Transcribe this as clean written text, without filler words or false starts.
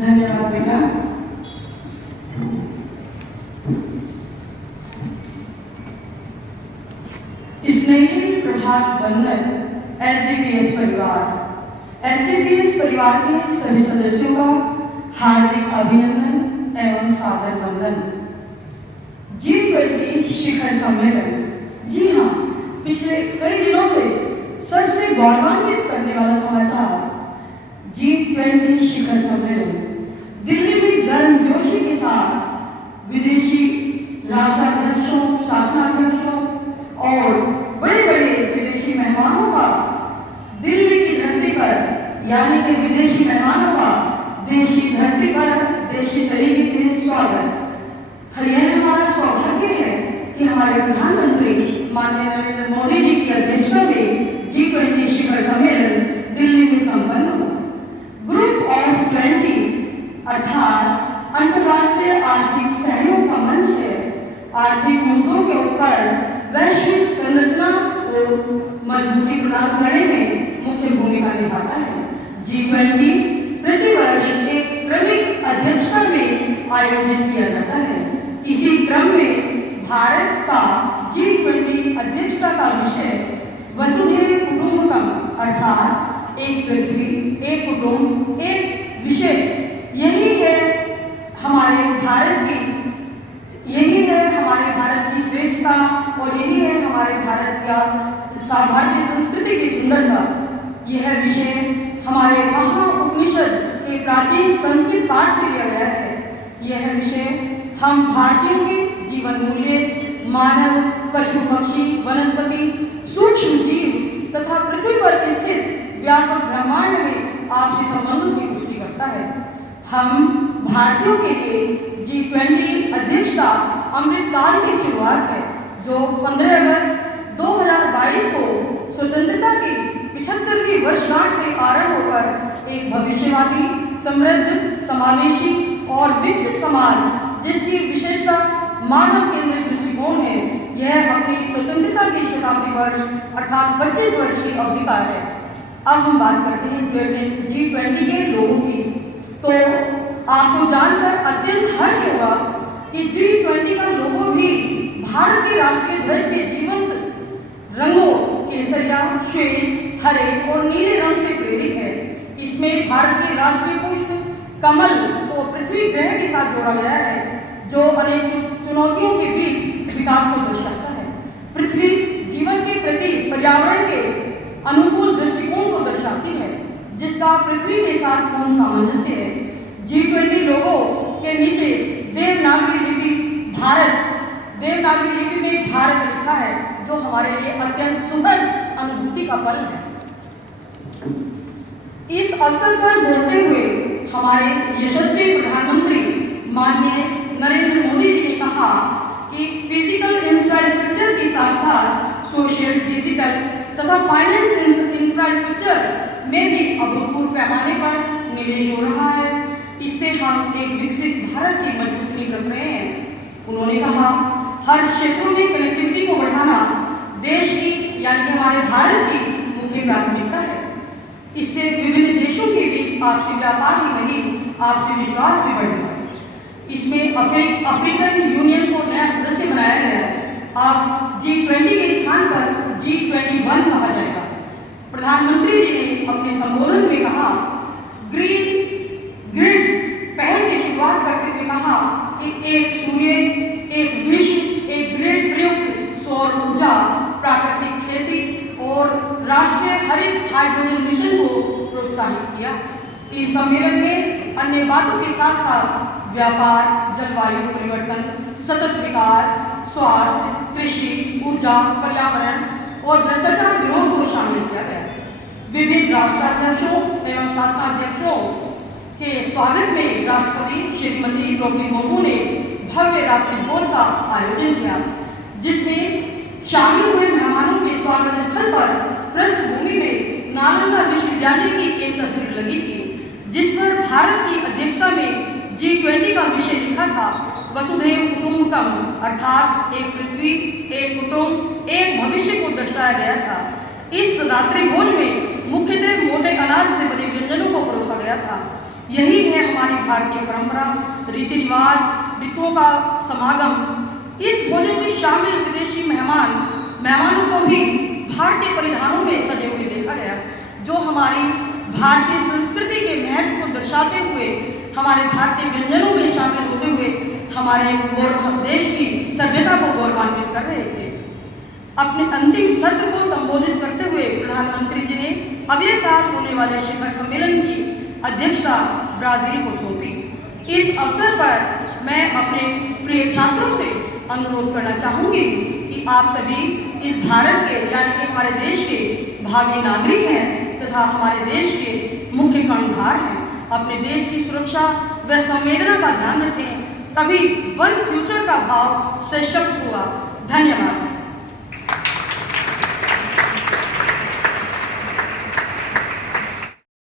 धन्यवाद बेटा। स्नेही प्रभात वंदन एसडीपीएस परिवार के सभी सदस्यों का हार्दिक अभिनंदन एवं सादर वंदन। G20 शिखर सम्मेलन, जी हाँ, पिछले कई दिनों से सबसे गौरवान्वित करने वाला समाचार G20 शिखर सम्मेलन दिल्ली में गर्मजोशी के साथ विदेशी राष्ट्राध्यक्षों, शासनाध्यक्षों और बड़े बड़े विदेशी मेहमानों का दिल्ली की धरती पर, यानी कि विदेशी मेहमानों का देशी धरती पर देशी तरीके से स्वागत। यह हमारा सौभाग्य है कि हमारे प्रधानमंत्री माननीय नरेंद्र मोदी जी की अध्यक्षता में G20 शिखर सम्मेलन दिल्ली में संपन्न हुआ। ग्रुप ऑफ 20 अर्थात अंतर्राष्ट्रीय आर्थिक सहयोग का मंच है। आर्थिक मुद्दों के ऊपर वैश्विक संरचना को मजबूती प्रदान करने में मुख्य भूमिका निभाता है। G20 प्रतिवर्ष एक क्रमिक अध्यक्षता में आयोजित किया जाता है। इसी क्रम में भारत का G20 अध्यक्षता का विषय वसुधैव कुटुंबकम अर्थात एक पृथ्वी एक कुटुंब एक विषय, यही है हमारे भारत की श्रेष्ठता और यही है हमारे भारत का भारतीय संस्कृति की सुंदरता। यह विषय हमारे महाउपनिषद के प्राचीन संस्कृत पाठ से लिया गया है। यह विषय हम भारतीयों के जीवन मूल्य, मानव, पशु पक्षी, वनस्पति, सूक्ष्म जीव तथा पृथ्वी पर स्थित व्यापक ब्रह्मांड में आपसी संबंधों की पुष्टि करता है। हम भारतीयों के लिए G20 अध्यक्षता अमृतकाल की शुरुआत है, जो 15 अगस्त 2022 को स्वतंत्रता की 75वीं वर्षगांठ से आरंभ होकर एक भविष्यवादी, समृद्ध, समावेशी और विकसित समाज जिसकी विशेषता मानव केंद्रित दृष्टिकोण है, यह अपनी स्वतंत्रता की शताब्दी वर्ष अर्थात 25 वर्ष की अवधि का है। अब हम बात करते हैं G20 के लोगों की। तो आपको जानकर अत्यंत हर्ष होगा कि G20 का लोगो भी भारत के राष्ट्रीय ध्वज के जीवंत रंगों केसरिया, श्वेत, हरे और नीले रंग से प्रेरित है। इसमें भारत के राष्ट्रीय पुष्प कमल को पृथ्वी ग्रह के साथ जोड़ा गया है, जो अनेक चुनौतियों के बीच विकास को दर्शाता है। पृथ्वी जीवन के प्रति पर्यावरण के अनुकूल दृष्टिकोण को दर्शाती है, जिसका पृथ्वी के साथ पूर्ण सामंजस्य है। G20 लोगो के नीचे देवनागरी लिपि में भारत लिखा है, जो हमारे लिए अत्यंत सुखद अनुभूति का पल है। इस अवसर पर बोलते हुए हमारे यशस्वी प्रधानमंत्री माननीय नरेंद्र मोदी जी ने कहा कि फिजिकल इंफ्रास्ट्रक्चर के साथ साथ सोशल, डिजिटल तथा फाइनेंस इंफ्रास्ट्रक्चर में भी अभूतपूर्व पैमाने पर निवेश हो रहा है। इससे हम एक विकसित भारत की मजबूती कर रहे हैं। उन्होंने कहा, हर क्षेत्रों में कनेक्टिविटी को बढ़ाना देश की, यानी कि हमारे भारत की मुख्य प्राथमिकता है। इससे विभिन्न देशों के बीच आपसी व्यापार ही नहीं, आपसी विश्वास भी बढ़ेगा। इसमें अफ्रीकन यूनियन को नया सदस्य बनाया गया है। अब G20 के स्थान पर G21 कहा जाएगा। प्रधानमंत्री जी ने अपने संबोधन में कहा, ग्रीन ग्रिड पहल की शुरुआत करते हुए कहा कि एक सूर्य, एक विश्व, एक ग्रिड प्रयुक्त सौर ऊर्जा, प्राकृतिक खेती और राष्ट्रीय हरित हाइड्रोजन मिशन को प्रोत्साहित किया। इस सम्मेलन में अन्य बातों के साथ साथ व्यापार, जलवायु परिवर्तन, सतत विकास, स्वास्थ्य, कृषि, ऊर्जा, पर्यावरण और भ्रष्टाचार विरोध को शामिल किया गया। विभिन्न राष्ट्राध्यक्षों एवं शासनाध्यक्षों के स्वागत में राष्ट्रपति श्रीमती द्रौपदी मुर्मू ने भव्य रात्रि भोज का आयोजन किया, जिसमें शामिल हुए मेहमानों के स्वागत स्थल पर पृष्ठभूमि में नालंदा विश्वविद्यालय की एक तस्वीर लगी थी, जिस पर भारत की अध्यक्षता में G20 का विषय लिखा था, वसुधैव कुटुंबकम अर्थात एक पृथ्वी एक कुटुंब एक भविष्य को दर्शाया गया था। इस रात्रि भोज में मुख्यतः मोटे अनाज से बने व्यंजनों को परोसा गया था। यही है हमारी भारतीय परंपरा, रीति रिवाज, ऋतुओं का समागम। इस भोजन में शामिल विदेशी मेहमानों को भी भारतीय परिधानों में सजे हुए देखा गया, जो हमारी भारतीय संस्कृति के महत्व को दर्शाते हुए, हमारे भारतीय व्यंजनों में शामिल होते हुए हमारे देश की सभ्यता को गौरवान्वित कर रहे थे। अपने अंतिम सत्र को संबोधित करते हुए प्रधानमंत्री जी ने अगले साल होने वाले शिखर सम्मेलन की अध्यक्षता ब्राजील को सौंपी। इस अवसर पर मैं अपने प्रिय छात्रों से अनुरोध करना चाहूँगी कि आप सभी इस भारत के यानी कि हमारे देश के भावी नागरिक हैं तथा हमारे देश के मुख्य कर्णधार हैं। अपने देश की सुरक्षा व संवेदना का ध्यान रखें, तभी वन फ्यूचर का भाव सशक्त हुआ। धन्यवाद।